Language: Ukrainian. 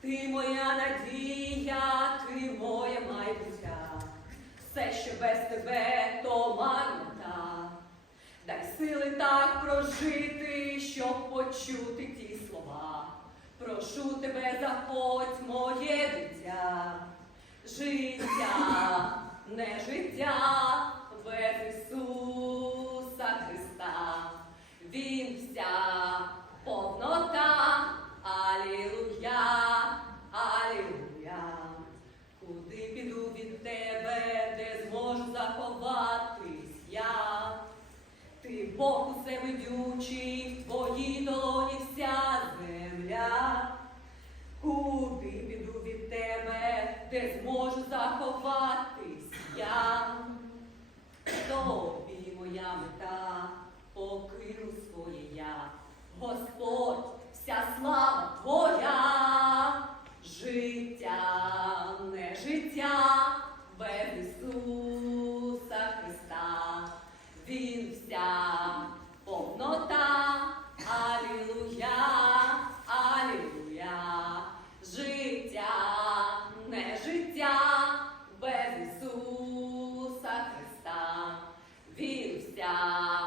Ти моя надія, ти моє майбуття, все, що без тебе, то марнота. Дай сили так прожити, щоб почути ті слова. Прошу тебе, заходь, моє дитя, життя, не життя без Ісуса Христа. Він вся. Бог усе видючий, в твоїй долоні вся земля. Куди піду від тебе, де зможу заховатись я? Тобі моя мета, покину своє я. Господь, вся слава твоя, життя, не життя, без Ісуса. Yeah.